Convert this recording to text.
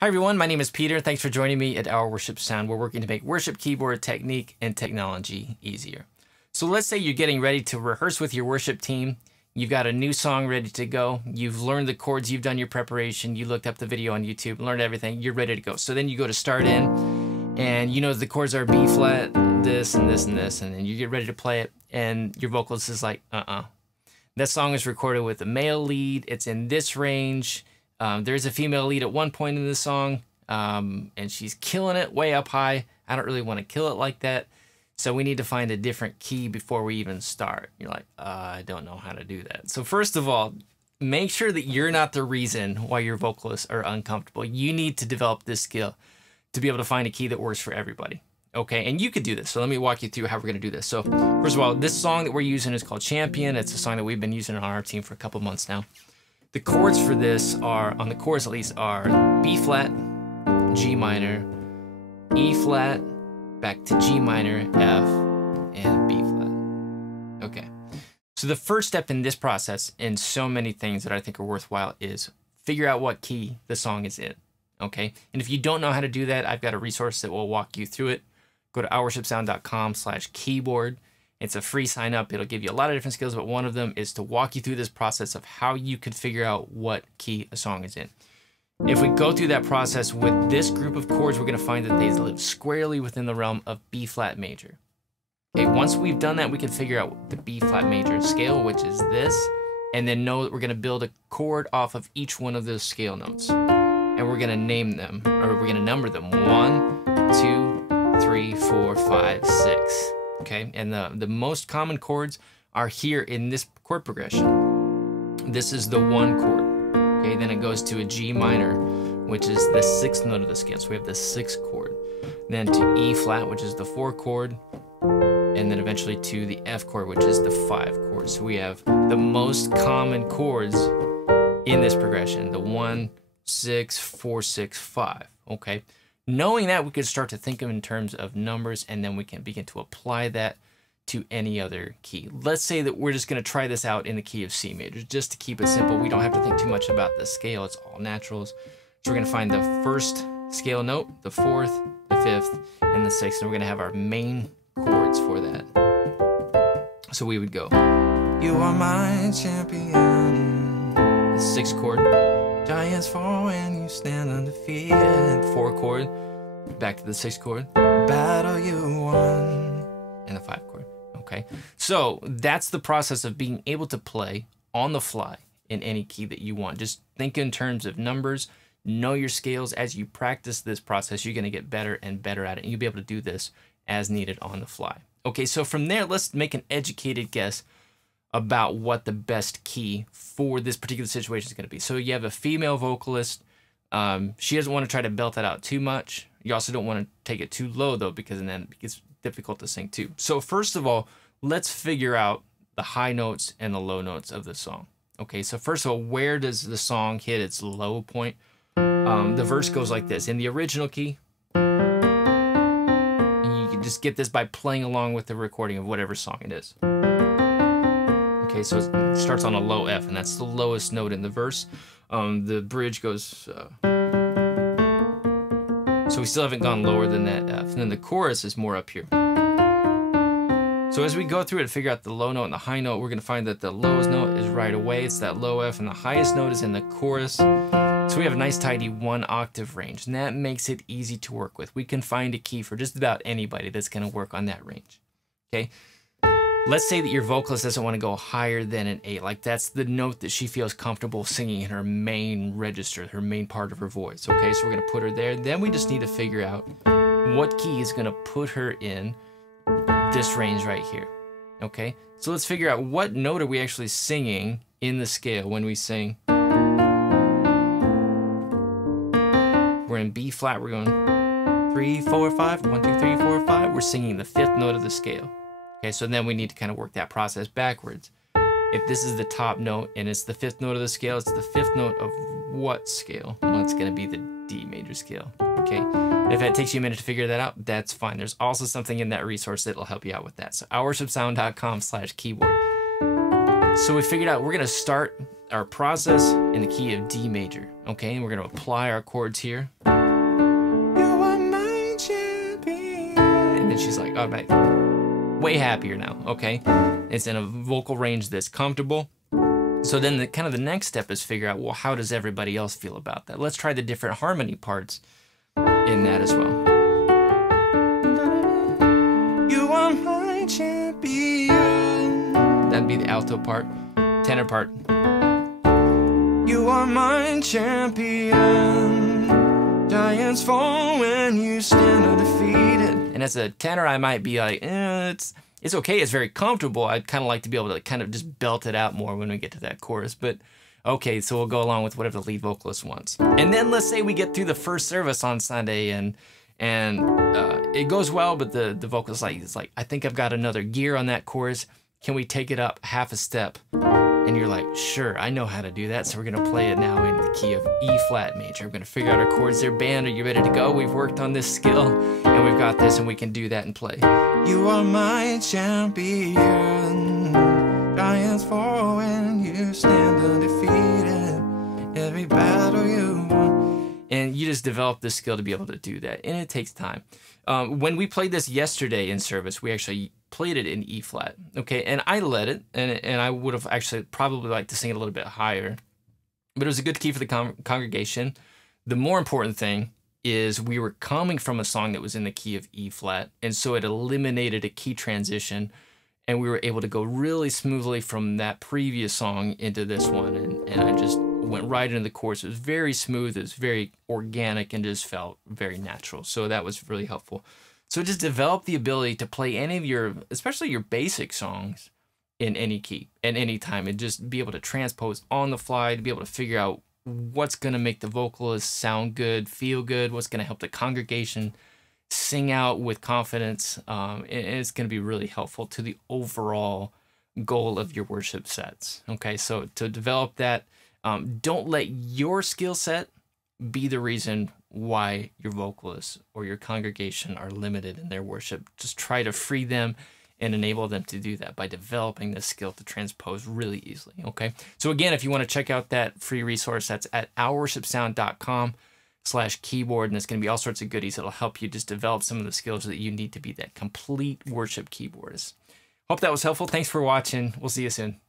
Hi everyone, my name is Peter. Thanks for joining me at Our Worship Sound. We're working to make worship keyboard technique and technology easier. So let's say you're getting ready to rehearse with your worship team. You've got a new song ready to go. You've learned the chords, you've done your preparation, you looked up the video on YouTube, learned everything, you're ready to go. So then you go to start in, and you know the chords are B flat, this and this and this, and then you get ready to play it, and your vocalist is like, That song is recorded with a male lead, it's in this range. There's a female lead at one point in the song, and she's killing it way up high. I don't really want to kill it like that, so we need to find a different key before we even start. You're like, I don't know how to do that. So first of all, make sure that you're not the reason why your vocalists are uncomfortable. You need to develop this skill to be able to find a key that works for everybody. Okay, and you could do this. So let me walk you through how we're going to do this. So first of all, this song that we're using is called Champion. It's a song that we've been using on our team for a couple months now. The chords for this are, on the chords at least, are B flat, G minor, E flat, back to G minor, F, and B flat. Okay. So the first step in this process, and so many things that I think are worthwhile, is figure out what key the song is in. Okay. And if you don't know how to do that, I've got a resource that will walk you through it. Go to ourworshipsound.com/keyboard. It's a free sign up. It'll give you a lot of different skills, but one of them is to walk you through this process of how you could figure out what key a song is in. If we go through that process with this group of chords, we're going to find that they live squarely within the realm of B flat major. Okay, once we've done that, we can figure out the B flat major scale, which is this, and then know that we're going to build a chord off of each one of those scale notes. And we're going to name them, or we're going to number them 1, 2, 3, 4, 5, 6. Okay, and the most common chords are here in this chord progression. This is the 1 chord. Okay, then it goes to a G minor, which is the 6th note of the scale. So we have the 6th chord. Then to E flat, which is the 4 chord. And then eventually to the F chord, which is the 5 chord. So we have the most common chords in this progression. The 1, 6, 4, 6, 5. Okay. Knowing that, we could start to think of in terms of numbers, and then we can begin to apply that to any other key. Let's say that we're just going to try this out in the key of C major, just to keep it simple. We don't have to think too much about the scale. It's all naturals. So we're going to find the first scale note, the 4th, the 5th, and the 6th, and we're going to have our main chords for that. So we would go, you are my champion, the 6th chord. Giants fall when you stand undefeated. 4 chord, back to the 6th chord. Battle you won, and the 5 chord. Okay, so that's the process of being able to play on the fly in any key that you want. Just think in terms of numbers. Know your scales. As you practice this process, you're going to get better and better at it, and you'll be able to do this as needed on the fly. Okay, so from there, let's make an educated guess about what the best key for this particular situation is going to be. So you have a female vocalist. She doesn't want to try to belt that out too much. You also don't want to take it too low, though, because then it gets difficult to sing too. So first of all, let's figure out the high notes and the low notes of the song. Okay, so first of all, where does the song hit its low point? The verse goes like this. In the original key, and you can just get this by playing along with the recording of whatever song it is. Okay, so it starts on a low F, and that's the lowest note in the verse. The bridge goes, so we still haven't gone lower than that F. And then the chorus is more up here. So as we go through it to figure out the low note and the high note, we're going to find that the lowest note is right away. It's that low F, and the highest note is in the chorus. So we have a nice tidy 1 octave range, and that makes it easy to work with. We can find a key for just about anybody that's going to work on that range. Okay. Let's say that your vocalist doesn't want to go higher than an 8. Like that's the note that she feels comfortable singing in her main register, her main part of her voice. Okay, so we're going to put her there. Then we just need to figure out what key is going to put her in this range right here. Okay, so let's figure out what note are we actually singing in the scale when we sing. We're in B flat. We're going 3, 4, 5. 1, 2, 3, 4, 5. We're singing the 5th note of the scale. Okay, so then we need to kind of work that process backwards. If this is the top note and it's the 5th note of the scale, it's the 5th note of what scale? Well, it's going to be the D major scale. Okay, and if that takes you a minute to figure that out, that's fine. There's also something in that resource that'll help you out with that. So ourworshipsound.com/keyboard. So we figured out we're going to start our process in the key of D major, okay? And we're gonna apply our chords here. You are my champion. And then she's like, all right, way happier now, okay? It's in a vocal range that's comfortable. So then the next step is figure out, well, how does everybody else feel about that? Let's try the different harmony parts in that as well. You are my champion. That'd be the alto part. Tenor part. You are my champion. Giants fall when you stand undefeated. And as a tenor, I might be like, it's okay. It's very comfortable. I'd kind of like to be able to kind of just belt it out more when we get to that chorus. But okay, so we'll go along with whatever the lead vocalist wants. And then let's say we get through the first service on Sunday and it goes well, but the vocalist is like, I think I've got another gear on that chorus. Can we take it up half a step? And you're like, sure, I know how to do that. So we're gonna play it now in the key of E flat major. We're gonna figure out our chords there. Band, are you ready to go? We've worked on this skill and we've got this and we can do that and play. You are my champion. Giants fall when you stand undefeated. Every battle you won. And you just develop this skill to be able to do that. And it takes time. When we played this yesterday in service, we actually played it in E flat, okay? And I let it, and I would have actually probably liked to sing it a little bit higher, but it was a good key for the congregation. The more important thing is we were coming from a song that was in the key of E flat, and so it eliminated a key transition, and we were able to go really smoothly from that previous song into this one, and I just went right into the chorus. It was very smooth, it was very organic, and just felt very natural, so that was really helpful. So just develop the ability to play any of your, especially your basic songs, in any key at any time, and just be able to transpose on the fly, to be able to figure out what's going to make the vocalist sound good, feel good, what's going to help the congregation sing out with confidence. And it's going to be really helpful to the overall goal of your worship sets. Okay, so to develop that, don't let your skill set be the reason why your vocalists or your congregation are limited in their worship. Just try to free them and enable them to do that by developing this skill to transpose really easily, okay? So again, if you want to check out that free resource, that's at ourworshipsound.com/keyboard, and it's going to be all sorts of goodies that'll help you just develop some of the skills that you need to be that complete worship keyboardist. Hope that was helpful. Thanks for watching. We'll see you soon.